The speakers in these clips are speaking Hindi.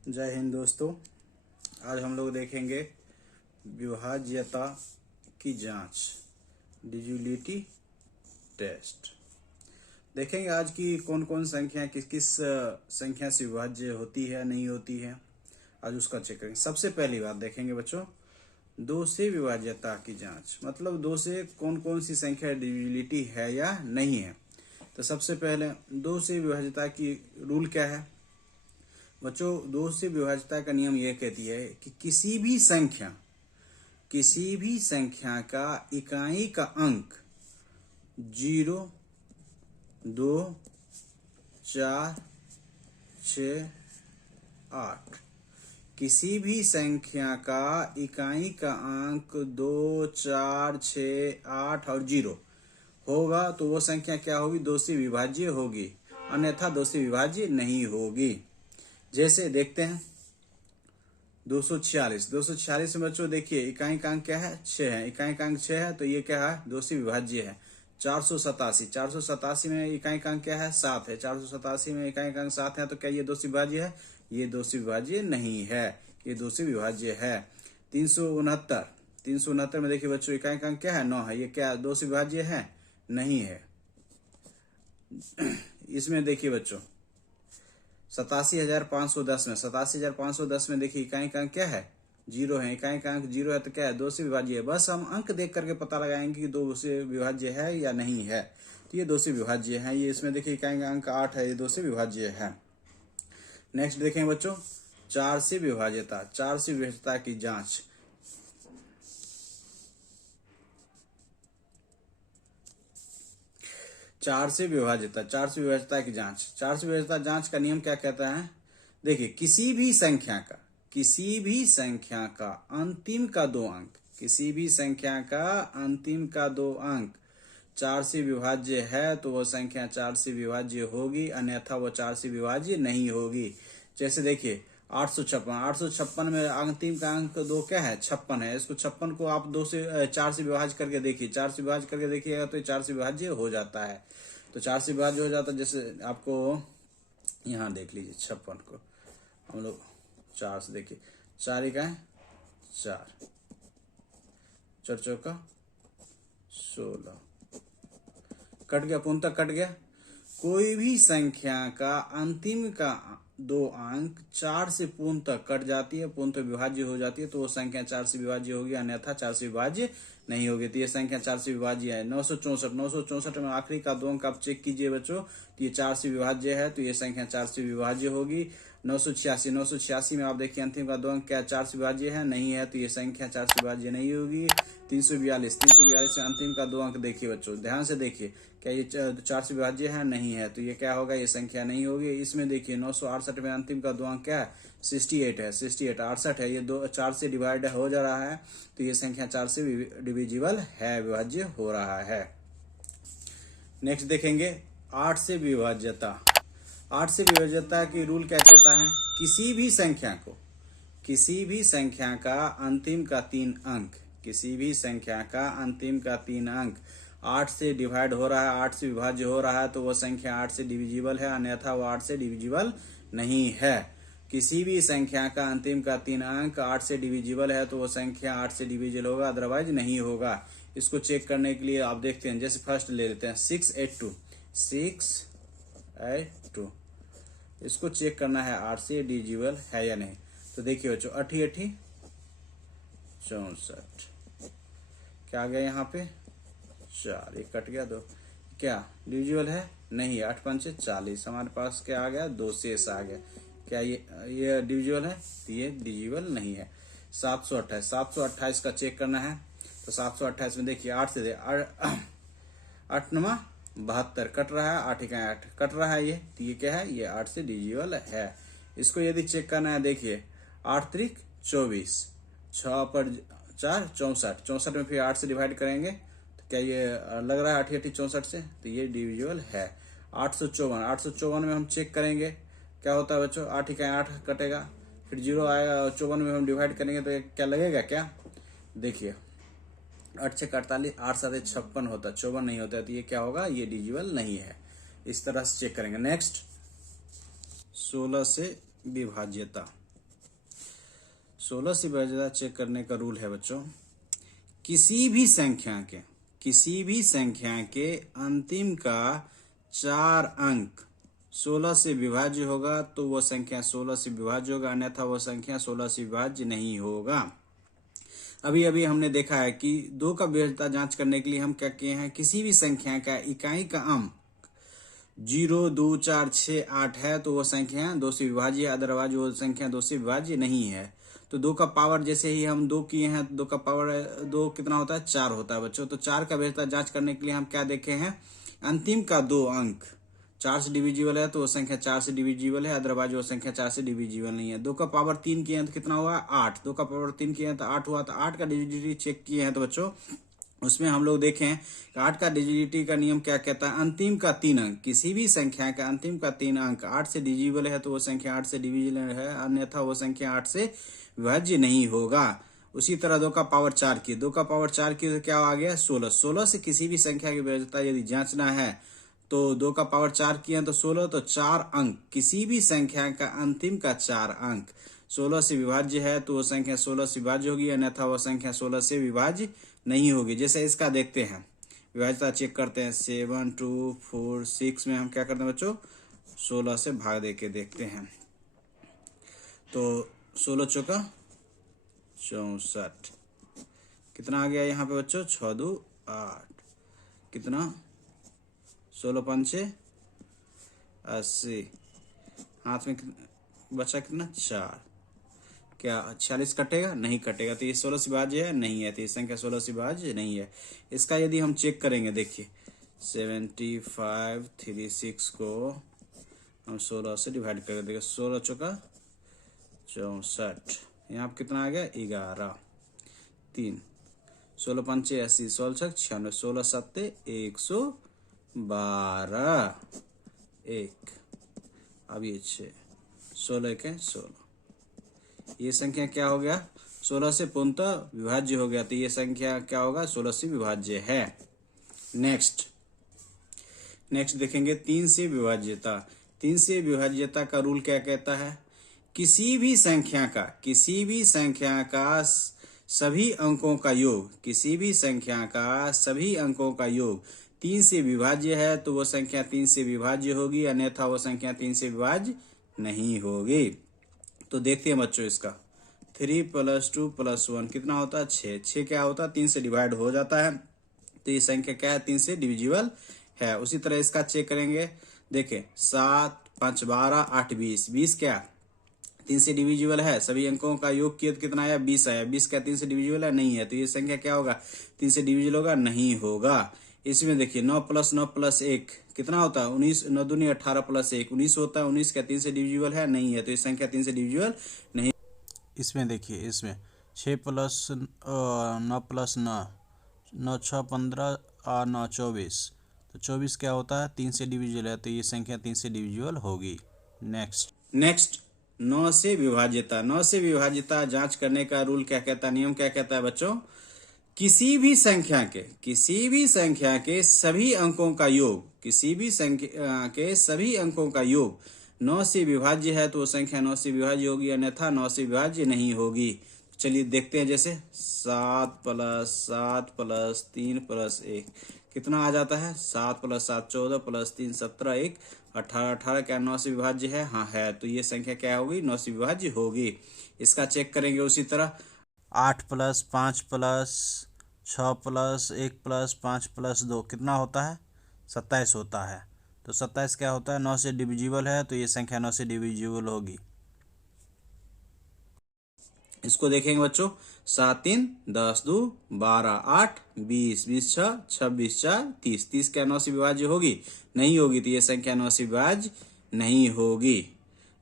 जय हिंद दोस्तों। आज हम लोग देखेंगे विभाज्यता की जांच, डिविजिबिलिटी टेस्ट। देखेंगे आज की कौन कौन संख्या किस किस संख्या से विभाज्य होती है नहीं होती है, आज उसका चेक करेंगे। सबसे पहली बात देखेंगे बच्चों, दो से विभाज्यता की जांच, मतलब दो से कौन कौन सी संख्या डिविजिबिलिटी है या नहीं है। तो सबसे पहले दो से विभाज्यता की रूल क्या है बच्चों? दो से विभाज्यता का नियम यह कहती है कि किसी भी संख्या का इकाई का अंक 0, 2, 4, 6, 8, किसी भी संख्या का इकाई का अंक 2, 4, 6, 8 और 0 होगा तो वो संख्या क्या होगी? दो से विभाज्य होगी, अन्यथा दो से विभाज्य नहीं होगी। जैसे देखते हैं 246 में बच्चों देखिए इकाई का अंक क्या है? 6 है। इकाई का अंक 6 है तो ये क्या है? दो से विभाज्य है। 487 में इकाई का अंक क्या है? 7 है। 487 में इकाई का अंक 7 है तो क्या ये दो से विभाज्य है? ये दो से विभाज्य नहीं है, ये दो से विभाज्य है। 369 में देखिए बच्चों इकाई का अंक क्या है? 9 है। ये क्या दो से विभाज्य है? नहीं है। इसमें देखिए बच्चों 87,510 में देखिए इकाई का अंक क्या है? 0 है। इकाई का अंक 0 है तो क्या है? दो से विभाज्य है। बस हम अंक देख करके पता लगाएंगे कि दो से विभाज्य है या नहीं है। तो ये दो से विभाज्य है। ये इसमें देखिए इकाई का अंक 8 है, ये दो से विभाज्य है। नेक्स्ट देखेंगे बच्चों 4 से विभाज्यता की जांच। चार से विभाज्यता की जांच। 4 से विभाज्यता जांच का नियम क्या कहता है? देखिए किसी भी संख्या का अंतिम का दो अंक 4 से विभाज्य है तो वो संख्या 4 से विभाज्य होगी, अन्यथा वो 4 से विभाज्य नहीं होगी। जैसे देखिए 856 में अंतिम का अंक 2 क्या है? 56 है। इसको 56 को आप 4 से विभाज्य करके देखिए, 4 से विभाज्य करके देखिएगा तो 4 से विभाज्य हो जाता है। तो 4 से विभाज्य हो जाता है। जैसे आपको यहाँ देख लीजिए 56 को हम लोग 4 से देखिए, 4 इकाई 4, 4 चौका 16, कट गया, पूर्णतः कट गया। कोई भी संख्या का अंतिम का दो अंक 4 से पूर्णतः कट जाती है, पूर्णतः विभाज्य हो जाती है तो वो संख्या 4 से विभाज्य होगी, अन्यथा 4 से विभाज्य नहीं होगी। तो ये संख्या 4 से विभाज्य है। 964 में आखिरी का दो अंक आप चेक कीजिए बच्चों, तो ये 4 से विभाज्य है तो ये संख्या 4 से विभाज्य होगी। 986 में आप देखिए अंतिम का दो अंक क्या 4 से विभाज्य है? नहीं है, तो ये संख्या 4 से विभाज्य नहीं होगी। 342 में अंतिम का दो अंक देखिए बच्चों, ध्यान से देखिए, क्या ये 4 से विभाज्य है? नहीं है, तो ये क्या होगा? ये संख्या नहीं होगी। इसमें देखिए 968 में अंतिम का दो अंक क्या है? 68 है। 68 है। ये 4 से डिवाइड हो जा रहा है तो ये संख्या 4 से डिविजिबल है, विभाज्य हो रहा है। नेक्स्ट देखेंगे 8 से विभाज्यता। 8 से विभाज्यता की रूल क्या कहता है? किसी भी संख्या का अंतिम का 3 अंक 8 से डिवाइड हो रहा है, 8 से विभाज्य हो रहा है तो वो संख्या 8 से डिविजिबल है, अन्यथा वो 8 से डिविजिबल नहीं है। किसी भी संख्या का अंतिम का 3 अंक 8 से डिविजिबल है तो वो संख्या 8 से डिविजिबल होगा, अदरवाइज नहीं होगा। इसको चेक करने के लिए आप देखते हैं, जैसे फर्स्ट ले लेते हैं 682। इसको चेक करना है 8 से डिविजिबल है या नहीं। तो देखिए बच्चों 8 64 क्या आ गया यहाँ पे? 4, एक कट गया, 2 क्या डिविजिबल है? नहीं है। 8 पंचे 40, हमारे पास क्या आ गया? 2 शेष आ गया। क्या ये डिविजिबल है? तो ये डिविजिबल नहीं है। 728 का चेक करना है तो 728 में देखिए 8 से 8 9 72 कट रहा है, 8 इकाई 8 कट रहा है, ये तो ये क्या है? ये 8 से डिविजिबल है। इसको यदि चेक करना है देखिए 8 त्रिक 24, 6 पर 4 64 में फिर 8 से डिवाइड करेंगे तो क्या ये लग रहा है 8 64 से? तो ये डिविजिबल है। 854 में हम चेक करेंगे क्या होता है बच्चों? 8 इकाई 8 कटेगा, फिर 0 आएगा, 54 में हम डिवाइड करेंगे तो क्या लगेगा? क्या देखिए 8 6 48, 8 7 56 होता, 54 नहीं होता, तो ये क्या होगा? ये डिविजिबल नहीं है। इस तरह से चेक करेंगे। नेक्स्ट 16 से विभाज्यता। 16 से विभाज्यता चेक करने का रूल है बच्चों, किसी भी संख्या के अंतिम का 4 अंक 16 से विभाज्य होगा तो वह संख्या 16 से विभाज्य होगा, अन्यथा वह संख्या 16 से विभाज्य नहीं होगा। अभी अभी हमने देखा है कि 2 का विभाज्यता जांच करने के लिए हम क्या किए हैं, किसी भी संख्या का इकाई का अंक 0, 2, 4, 6, 8 है तो वो संख्या 2 से विभाज्य है, अदरवाइज वो संख्या 2 से विभाज्य नहीं है। तो 2 का पावर जैसे ही हम 2 किए हैं, 2 का पावर 2 कितना होता है, 4 होता है बच्चों। तो 4 का विभाज्यता जांच करने के लिए हम क्या देखे हैं, अंतिम का 2 अंक 4 से डिविजिबल है तो वो संख्या 4 से डिविजिबल है, अदरवाइज वो संख्या 4 से डिविजिबल नहीं है। 2 का पावर 3 किए हैं तो कितना हुआ, 8। 2 का पावर 3 किए हैं तो 8 हुआ। तो 8 का डिविजिबिलिटी चेक किए हैं तो बच्चों उसमें हम लोग देखें 8 का डिविजिबिलिटी का नियम क्या कहता है, अंतिम का 3 अंक, किसी भी संख्या का अंतिम का 3 अंक 8 से डिविजिबल है तो वो संख्या 8 से डिविजिबल है, अन्यथा वो संख्या 8 से विभाज्य नहीं होगा। उसी तरह 2 का पावर 4 की, 2 का पावर 4 की तो क्या आ गया, 16। 16 से किसी भी संख्या की विभाज्यता यदि जांचना है तो 2 का पावर 4 किया तो 16, तो 4 अंक, किसी भी संख्या का अंतिम का 4 अंक 16 से विभाज्य है तो वो संख्या 16 से विभाज्य होगी, अन्यथा वह संख्या 16 से विभाज्य नहीं होगी। जैसे इसका देखते हैं, विभाज्यता चेक करते हैं, 7, 2, 4, 6 में हम क्या करते हैं बच्चों, 16 से भाग दे के देखते हैं। तो 16 चौका 64, कितना आ गया यहाँ पे बच्चों, 6 2 8, कितना 16 पंचे 80, हाथ में बचा कितना 4, क्या 46 कटेगा, नहीं कटेगा। तो ये 16 से विभाज्य है, नहीं है, तो ये संख्या 16 से विभाज्य नहीं है। इसका यदि हम चेक करेंगे, देखिए 75 36 को हम 16 से डिवाइड करके देखिए, 16 चौका 64, यहाँ पे कितना आ गया 11, 3, 16 पंचे 80, 16 छक 96, 16 सत्ते 112, 1, अब ये 6, 16 के 16, ये संख्या क्या हो गया, 16 से पूर्णतः विभाज्य हो गया। तो ये संख्या क्या होगा, 16 से विभाज्य है। नेक्स्ट देखेंगे 3 से विभाज्यता। 3 से विभाज्यता का रूल क्या कहता है, किसी भी संख्या का सभी अंकों का योग, किसी भी संख्या का सभी अंकों का योग 3 से विभाज्य है तो वो संख्या 3 से विभाज्य होगी, अन्यथा वो संख्या 3 से विभाज्य नहीं होगी। तो देखते हैं बच्चों इसका, 3 + 2 + 1 कितना होता है, 6। 6 क्या होता है, 3 से डिवाइड हो जाता है, तो ये संख्या क्या है, 3 से डिविजिबल है। उसी तरह इसका चेक करेंगे, देखें 7 5 12 8 20, 20 क्या 3 से डिविजिबल है, सभी अंकों का योग किया तो कितना आया, 20 आया। 20 क्या 3 से डिविजिबल है, नहीं है, तो ये संख्या क्या होगा, 3 से डिविजिबल होगा, नहीं होगा। इसमें देखिए 9 + 9 + 1 कितना होता है, 19, 9 दूनी 18 + 1 19 होता है। 19 क्या 3 से डिविजिबल है, नहीं है, तो ये संख्या 3 से डिविजिबल नहीं। इसमें देखिए, इसमें 6 + 9 + 9 9 6 15 और 9 24, तो 24 क्या होता है, 3 से डिविजिबल है, तो ये संख्या 3 से डिविजिबल होगी। नेक्स्ट 9 से विभाज्यता। 9 से विभाज्यता जांच करने का रूल क्या कहता है, नियम क्या कहता है बच्चों, किसी भी संख्या के सभी अंकों का योग, किसी भी संख्या के सभी अंकों का योग 9 से विभाज्य है तो वो संख्या 9 से विभाज्य होगी, अन्यथा 9 से विभाज्य नहीं होगी। चलिए देखते हैं, जैसे 7 + 7 + 3 + 1 कितना आ जाता है, 7 + 7 14 + 3 17, 1 18, 18 क्या 9 से विभाज्य है, हाँ है, तो ये संख्या क्या होगी, 9 से विभाज्य होगी। इसका चेक करेंगे उसी तरह, 8 + 5 + 6 + 1 + 5 + 2 कितना होता है, 27 होता है। तो 27 क्या होता है, 9 से डिविजिबल है, तो ये संख्या 9 से डिविजिबल होगी। इसको देखेंगे बच्चों, 7 3 10 2 12 8 20 20 6 26 4 30, 30 क्या 9 से विभाज्य होगी, नहीं होगी, तो ये संख्या 9 से विभाज्य नहीं होगी।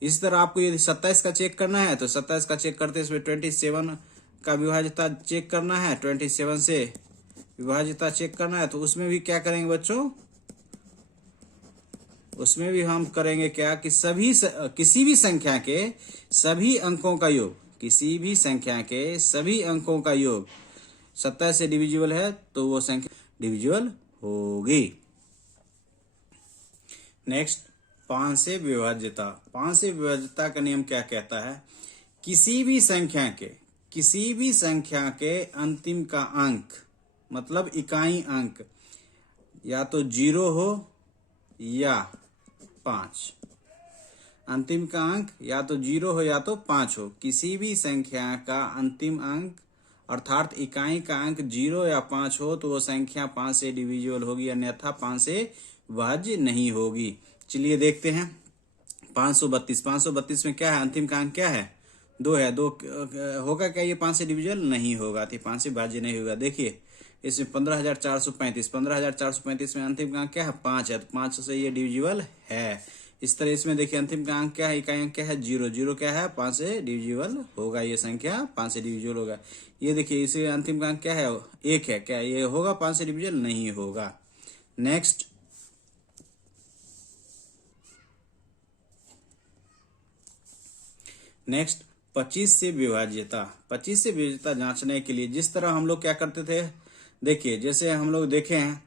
इसी तरह आपको यदि 27 का चेक करना है तो 27 का चेक करते इसमें 27 का विभाज्यता चेक करना है, 27 से विभाज्यता चेक करना है, तो उसमें भी क्या करेंगे बच्चों, उसमें भी हम करेंगे क्या कि किसी भी संख्या के सभी अंकों का योग, किसी भी संख्या के सभी अंकों का योग 27 से डिविजिबल है तो वो संख्या डिविजिबल होगी। नेक्स्ट 5 से विभाज्यता। 5 से विभाज्यता का नियम क्या कहता है, किसी भी संख्या के अंतिम का अंक मतलब इकाई अंक या तो 0 हो या 5। अंतिम का अंक या तो 0 हो या तो 5 हो। किसी भी संख्या का अंतिम अंक अर्थात इकाई का अंक 0 या 5 हो तो वो संख्या 5 से डिविजिबल होगी, अन्यथा 5 से विभाज्य नहीं होगी। चलिए देखते हैं 532 में क्या है, अंतिम का अंक क्या है, 2 है। 2 होगा क्या ये 5 से डिविजिबल नहीं होगा, तो 5 से विभाज्य नहीं होगा। देखिए इसमें 15,435 में अंतिम का अंक क्या है, 5 है, तो 5 से ये डिविजिबल है। इस तरह इसमें देखिए अंतिम का अंक क्या है, इकाई अंक क्या है, 0। 0 क्या है, 5 से डिविजिबल होगा, ये संख्या 5 से डिविजिबल होगा। ये देखिए इसे अंतिम का अंक क्या है, 1 है, क्या ये होगा 5 से डिविजिबल नहीं होगा। नेक्स्ट 25 से विभाज्यता। 25 से विभाज्यता जांचने के लिए जिस तरह हम लोग क्या करते थे, देखिए जैसे हम लोग देखे हैं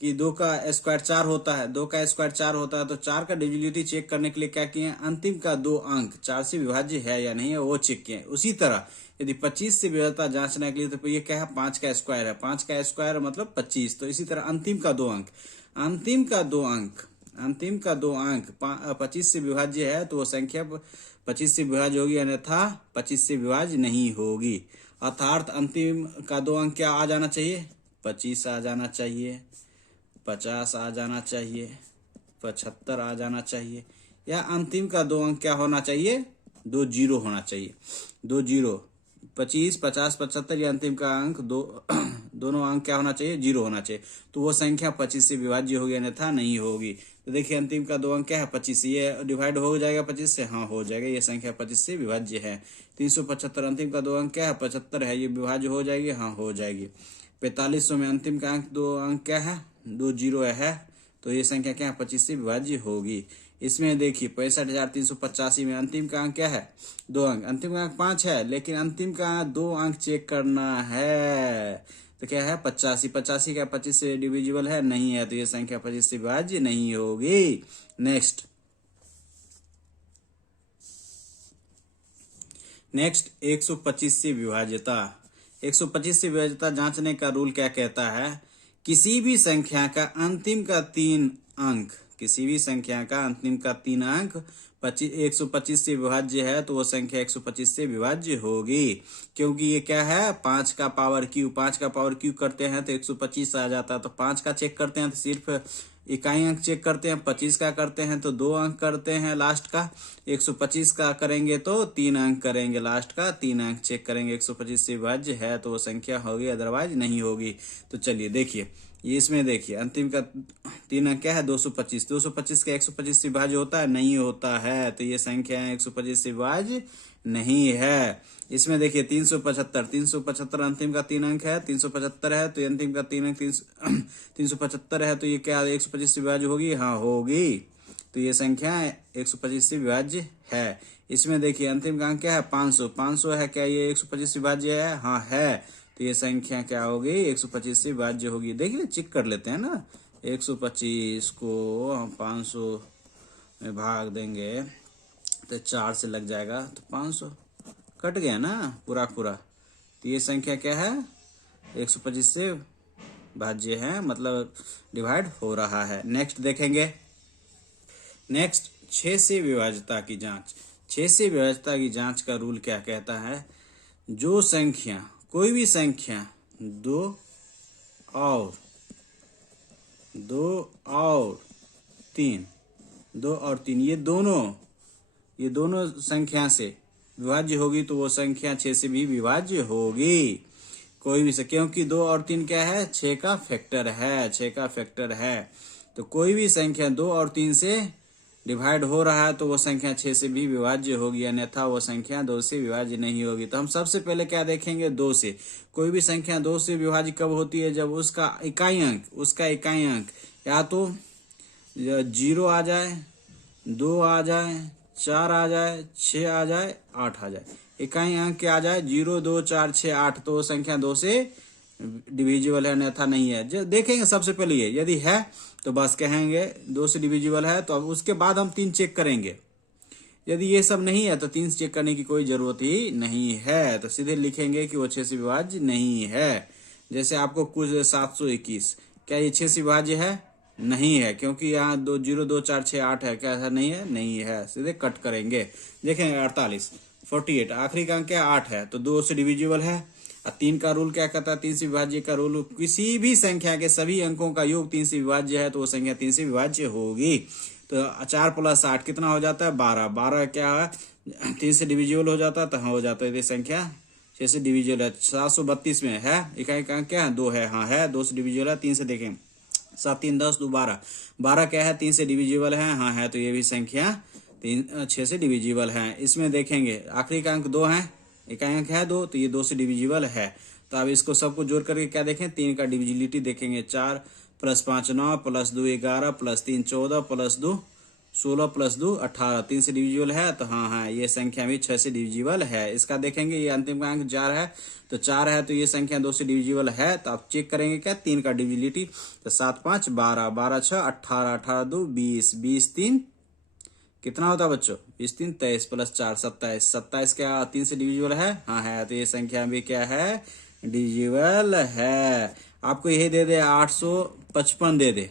कि 2 का स्क्वायर 4 होता है, 2 का स्क्वायर 4 होता है, तो 4 का डिविजिबिलिटी चेक करने के लिए क्या किए, अंतिम का 2 अंक 4 से विभाज्य है या नहीं है वो चेक किए। उसी तरह यदि 25 से विभाज्यता जांचने के लिए तो ये क्या है, 5 का स्क्वायर है, 5 का स्क्वायर मतलब 25। तो इसी तरह अंतिम का 2 अंक 25 से विभाज्य है तो वो संख्या 25 से विभाज्य होगी, अन्यथा 25 से विभाज्य नहीं होगी। अर्थात अंतिम का 2 अंक क्या आ जाना चाहिए, 25 आ जाना चाहिए, 50 आ जाना चाहिए, 75 आ जाना चाहिए, या अंतिम का 2 अंक क्या होना चाहिए, 2 जीरो होना चाहिए। 2 जीरो 25, 50, 75 या अंतिम का अंक दोनों अंक क्या होना चाहिए, 0 होना चाहिए, तो वो संख्या 25 से विभाज्य होगी, अन्यथा नहीं होगी। तो देखिए अंतिम का 2 अंक क्या है, 25, ये डिवाइड हो जाएगा 25 से, हाँ हो जाएगा, ये संख्या 25 से विभाज्य है। 375 अंतिम का 2 अंक क्या है, 75 है, ये विभाज्य हो जाएगी, हाँ हो जाएगी। 4500 में अंतिम का अंक 2 अंक क्या है, 2 जीरो है, तो ये संख्या क्या है, 25 से विभाज्य होगी। इसमें देखिए 65,385 में अंतिम का अंक क्या है, 2 अंक, अंतिम का अंक 5 है, लेकिन अंतिम का 2 अंक चेक करना है, तो क्या है 85। 85 क्या 25 से डिविजिबल है, नहीं है, तो ये संख्या 25 से विभाज्य नहीं होगी। नेक्स्ट 125 से विभाज्यता। 125 से विभाज्यता जांचने का रूल क्या कहता है, किसी भी संख्या का अंतिम का 3 अंक 125 से विभाज्य है तो वो संख्या 125 से विभाज्य होगी, क्योंकि ये क्या है 5 का पावर क्यू करते हैं तो 125 आ जाता है। तो 5 का चेक करते हैं तो सिर्फ इकाई अंक चेक करते हैं, 25 का करते हैं तो 2 अंक करते हैं लास्ट का, 125 का करेंगे तो 3 अंक करेंगे, लास्ट का 3 अंक चेक करेंगे। 125 से विभाज्य है तो वो संख्या होगी, अदरवाइज नहीं होगी। तो चलिए देखिए ये इसमें देखिए अंतिम का 3 अंक क्या है, 225। 225 का 125 से विभाज्य होता है, नहीं होता है, तो ये संख्या 125 से विभाज्य नहीं है। इसमें देखिए 375 अंतिम का 3 अंक है, 375 है, तो अंतिम का 3 अंक 375 है, तो ये क्या 125 से विभाज्य होगी, हाँ होगी, तो ये संख्या 125 से विभाज्य है। इसमें देखिए अंतिम का अंक क्या है, 500 है, क्या ये 125 से विभाज्य है, हाँ है, तो ये संख्या क्या होगी, 125 से विभाज्य होगी। देखिए चेक कर लेते हैं ना, 125 को हम 500 में भाग देंगे तो 4 से लग जाएगा, तो 500 कट गया ना पूरा, तो ये संख्या क्या है, 125 से भाज्य है, मतलब डिवाइड हो रहा है। नेक्स्ट देखेंगे, नेक्स्ट 6 से विभाज्यता की जांच। 6 से विभाज्यता की जांच का रूल क्या कहता है, जो संख्या कोई भी संख्या 2 और 3 ये दोनों संख्या से विभाज्य होगी तो वो संख्या 6 से भी विभाज्य होगी। कोई भी क्योंकि 2 और 3 क्या है, 6 का फैक्टर है, तो कोई भी संख्या 2 और 3 से डिवाइड हो रहा है तो वो संख्या 6 से भी विभाज्य होगी, अन्यथा वो संख्या 2 से विभाज्य नहीं होगी। तो हम सबसे पहले क्या देखेंगे, 2 से। कोई भी संख्या 2 से विभाज्य कब होती है, जब उसका इकाई अंक या तो 0 आ जाए, 2 आ जाए, 4 आ जाए, 6 आ जाए, 8 आ जाए। इकाई अंक क्या आ जाए, 0, 2, 4, 6, 8, तो वो संख्या 2 से डिविजिबल है, अन्यथा नहीं है। जो देखेंगे सबसे पहले ये यदि है तो बस कहेंगे 2 से डिविजिबल है, तो अब उसके बाद हम 3 चेक करेंगे। यदि ये सब नहीं है तो 3 से चेक करने की कोई जरूरत ही नहीं है, तो सीधे लिखेंगे कि वो 6 से विभाज्य नहीं है। जैसे आपको कुछ 721, क्या ये 6 से विभाज्य है? नहीं है, क्योंकि यहाँ 2 0 2 4 6 8 है। क्या ऐसा नहीं है? नहीं है, सीधे कट करेंगे। देखेंगे 48 आखिरी का अंक क्या 8 है, तो 2 से डिविजिबल है। और 3 का रूल क्या कहता है? 3 से विभाज्य का रूल, किसी भी संख्या के सभी अंकों का योग 3 से विभाज्य है तो वो संख्या 3 से विभाज्य होगी। तो 4 + 8 कितना हो जाता है? 12। 12 क्या है? 3 से डिविजिबल हो जाता है, तो हाँ हो जाता है। ये संख्या 6 से डिविजिबल है। 732 में है इकाई का अंक क्या है? 2 है। हाँ है, 2 से डिविजिबल है। 3 से देखें, 7 3 10 2 12। 12 क्या है? 3 से डिविजिबल है। हाँ है, तो ये भी संख्या 6 से डिविजिबल है। इसमें देखेंगे आखिरी का अंक 2 है, इकाई अंक है 2, तो ये 2 से डिविजिबल है। तो अब इसको सबको जोड़ करके क्या देखें? 3 का डिविजिबिलिटी देखेंगे। 4 + 5 9 + 2 11 + 3 14 + 2 16 + 2 18। 3 से डिविजिबल है, तो हाँ हाँ ये संख्या भी 6 से डिविजिबल है। इसका देखेंगे, ये अंतिम का अंक 4 है, तो 4 है, तो ये संख्या 2 से डिविजिबल है। तो आप चेक करेंगे क्या? 3 का डिविजिबिलिटी, तो 7 5 12 12 6 18 18 2 20 20 3 कितना होता है बच्चों? 20 3 23 + 4 27। 27 क्या 3 से डिविजिबल है? हाँ है, तो ये संख्या भी क्या है? डिविजिबल है। आपको यही दे दे 855 दे दे,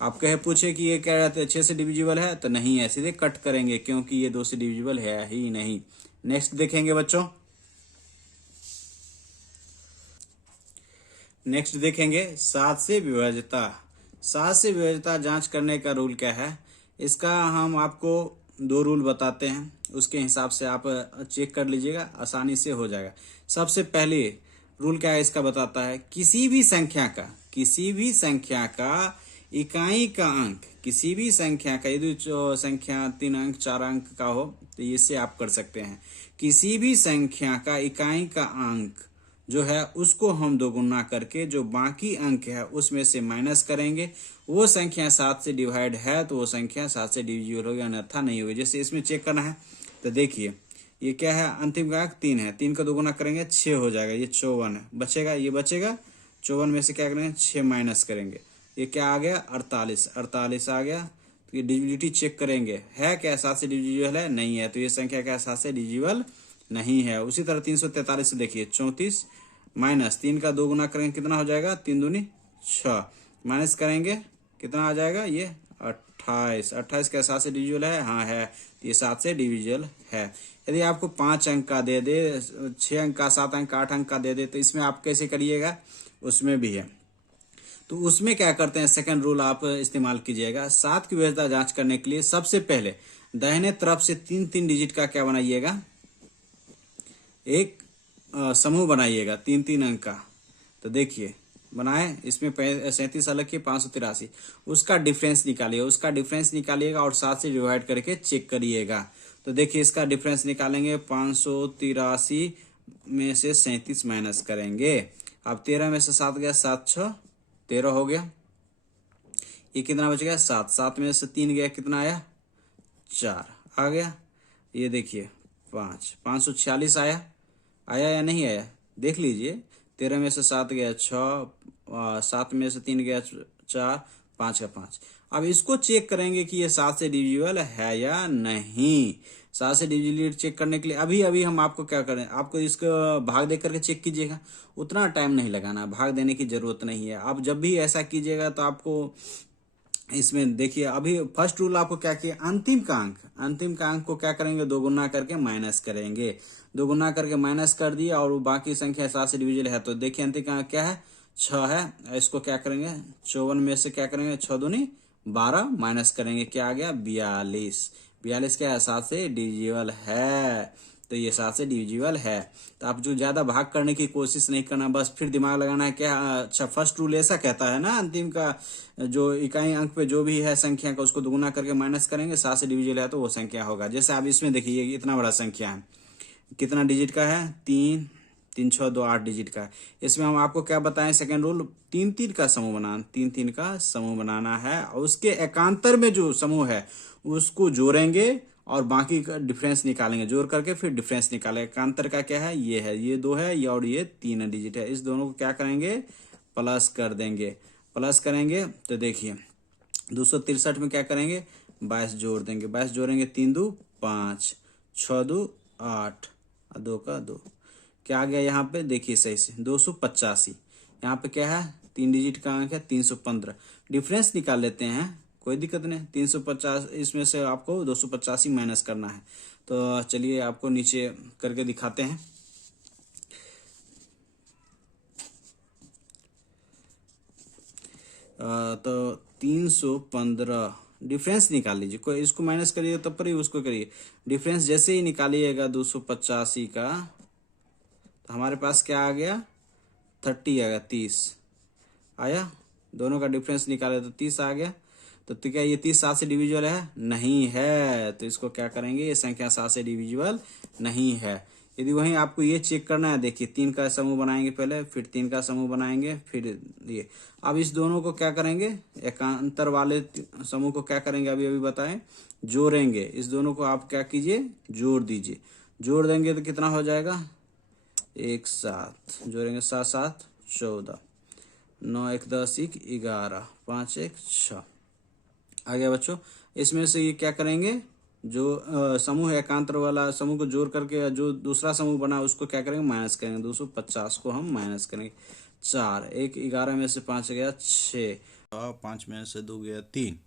आप कहे पूछे कि ये क्या रहता है 6 से डिविजिबल है, तो नहीं है, सीधे कट करेंगे क्योंकि ये 2 से डिविजिबल है ही नहीं। नेक्स्ट देखेंगे बच्चों, नेक्स्ट देखेंगे 7 से विभाज्यता। 7 से विभाज्यता जांच करने का रूल क्या है? इसका हम आपको 2 रूल बताते हैं, उसके हिसाब से आप चेक कर लीजिएगा, आसानी से हो जाएगा। सबसे पहले रूल क्या है इसका बताता है, किसी भी संख्या का इकाई का अंक, किसी भी संख्या का, यदि संख्या 3 अंक 4 अंक का हो तो इससे आप कर सकते हैं। किसी भी संख्या का इकाई का अंक जो है उसको हम दोगुना करके जो बाकी अंक है उसमें से माइनस करेंगे। वो संख्या 7 से डिवाइड है तो वो संख्या 7 से डिविजिबल होगी, अन्यथा नहीं होगी। जैसे इसमें चेक करना है, तो देखिए ये क्या है? अंतिम का अंक 3 है, 3 का दोगुना करेंगे 6 हो जाएगा, ये 54 है, बचेगा, ये बचेगा। 54 में से क्या करेंगे? 6 माइनस करेंगे, ये क्या आ गया? 48 आ गया। तो ये डिविजिबिलिटी चेक करेंगे, है क्या 7 से डिविजिबल है? नहीं है, तो ये संख्या क्या 7 से डिविजिबल नहीं है। उसी तरह 343 से देखिए, 34 माइनस 3 का 2 गुना करेंगे कितना हो जाएगा? 3 दूनी 6, माइनस करेंगे कितना आ जाएगा? ये 28 क्या 7 से डिविजिबल है? हाँ है, ये 7 से डिविजिबल है। यदि आपको 5 अंक का दे दे, 6 अंक का, 7 अंक का, 8 अंक का दे दे, तो इसमें आप कैसे करिएगा? उसमें भी है, तो उसमें क्या करते हैं? सेकंड रूल आप इस्तेमाल कीजिएगा। 7 की विभाज्यता जांच करने के लिए सबसे पहले दाहिने तरफ से 3 डिजिट का क्या बनाइएगा? एक समूह बनाइएगा 3 अंक का। तो देखिए बनाए, इसमें 37 अलग के 583, उसका डिफरेंस निकालिएगा और 7 से डिवाइड करके चेक करिएगा। तो देखिए इसका डिफरेंस निकालेंगे, 583 में से 37 माइनस करेंगे। अब 13 में से 7 गया, 7 6 13 हो गया। ये कितना बच गया? 7। 7 में से 3 गया, कितना आया? 4 आ गया। ये देखिए 546 आया या नहीं आया? देख लीजिए, 13 में से 7 गया 6, 7 में से 3 गया 4, 5 का 5। अब इसको चेक करेंगे कि ये 7 से डिविजिबल है या नहीं। 7 से डिविजिबल चेक करने के लिए अभी हम आपको क्या करें, आपको इसको भाग दे करके चेक कीजिएगा, उतना टाइम नहीं लगाना, भाग देने की जरूरत नहीं है। आप जब भी ऐसा कीजिएगा तो आपको इसमें देखिए, अभी फर्स्ट रूल आपको क्या किया? अंतिम का अंक को क्या करेंगे? 2 गुना करके माइनस करेंगे। 2 गुना करके माइनस कर दिया और वो बाकी संख्या 7 से डिविजिबल है, तो देखिए अंतिम का अंक क्या है? 6 है। इसको क्या करेंगे? 54 में से क्या करेंगे? 6 दूनी 12 माइनस करेंगे, क्या आ गया? 42। 42 क्या है? 7 से डिविजिबल है, तो ये 7 से डिविजिबल है। तो आप जो ज्यादा भाग करने की कोशिश नहीं करना, बस फिर दिमाग लगाना है क्या? अच्छा, फर्स्ट रूल ऐसा कहता है ना, अंतिम का जो इकाई अंक पे जो भी है संख्या का उसको दोगुना करके माइनस करेंगे, 7 से डिविजिबल है तो वो संख्या होगा। जैसे आप इसमें देखिए, ये इतना बड़ा संख्या है, कितना डिजिट का है? 3 3 6 2 8 डिजिट का। इसमें हम आपको क्या बताएं? सेकंड रूल, 3 का समूह बनाना, 3 का समूह बनाना है और उसके एकांतर में जो समूह है उसको जोड़ेंगे और बाकी का डिफरेंस निकालेंगे, जोड़ करके फिर डिफरेंस निकालेंगे। एकांतर का क्या है? ये है, ये 2 है, ये और ये 3 डिजिट है। इस दोनों को क्या करेंगे? प्लस कर देंगे। प्लस करेंगे तो देखिए 263 में क्या करेंगे? 22 जोड़ देंगे, 22 जोड़ेंगे 3 2 5, 6 2 8 और 2 का 2। क्या आ गया यहाँ पे देखिए सही से 285। यहाँ पे क्या है 3 डिजिट का अंक है 315। डिफरेंस निकाल लेते हैं, कोई दिक्कत नहीं। 350 इसमें से आपको 285 माइनस करना है। तो चलिए आपको नीचे करके दिखाते हैं। तो 315 डिफरेंस निकाल लीजिए, कोई इसको माइनस करिए तब पर ही उसको करिए। डिफरेंस जैसे ही निकालिएगा 285 का, तो हमारे पास क्या आ गया 30 आ गया, 30 आया। दोनों का डिफरेंस निकाले तो 30 आ गया। तो क्या ये 30 7 से डिविजिबल है? नहीं है। तो इसको क्या करेंगे, ये संख्या 7 से डिविजिबल नहीं है। यदि वहीं आपको ये चेक करना है, देखिए 3 का समूह बनाएंगे पहले, फिर 3 का समूह बनाएंगे, फिर ये। अब इस दोनों को क्या करेंगे, एकांतर वाले समूह को क्या करेंगे अभी अभी बताएं, जोड़ेंगे। इस दोनों को आप क्या कीजिए, जोड़ दीजिए। जोड़ देंगे तो कितना हो जाएगा, एक साथ जोड़ेंगे 7 7 14, 9 1 10 11, 5 1 6 आ गया बच्चों। इसमें से ये क्या करेंगे, जो समूह है एकांतर वाला समूह को जोड़ करके जो दूसरा समूह बना उसको क्या करेंगे, माइनस करेंगे। 250 को हम माइनस करेंगे। 4 1 11 में से 5 गया 6, 5 में से 2 गया 3।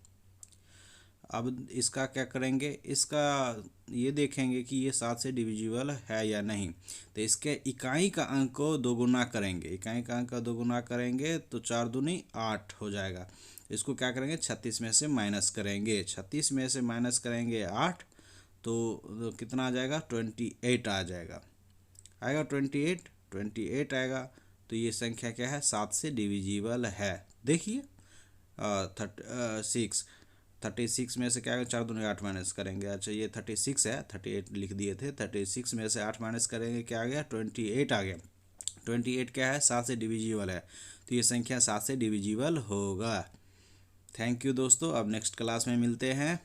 अब इसका क्या करेंगे, इसका ये देखेंगे कि ये 7 से डिविजिबल है या नहीं। तो इसके इकाई का अंक को दोगुना करेंगे। इकाई का अंक का दोगुना करेंगे तो 4 दूनी 8 हो जाएगा। इसको क्या करेंगे, 36 में से माइनस करेंगे। 36 में से माइनस करेंगे 8 तो कितना आ जाएगा, 28 आ जाएगा। आएगा 28 आएगा। तो ये संख्या क्या है, 7 से डिविजिबल है। देखिए 36 में से क्या है, 4 दूनी 8 माइनस करेंगे। अच्छा ये 36 है, 38 लिख दिए थे। 36 में से 8 माइनस करेंगे, क्या आ गया 28 आ गया। 28 क्या है, 7 से डिविजिबल है। तो ये संख्या 7 से डिविजिबल होगा। थैंक यू दोस्तों, अब नेक्स्ट क्लास में मिलते हैं।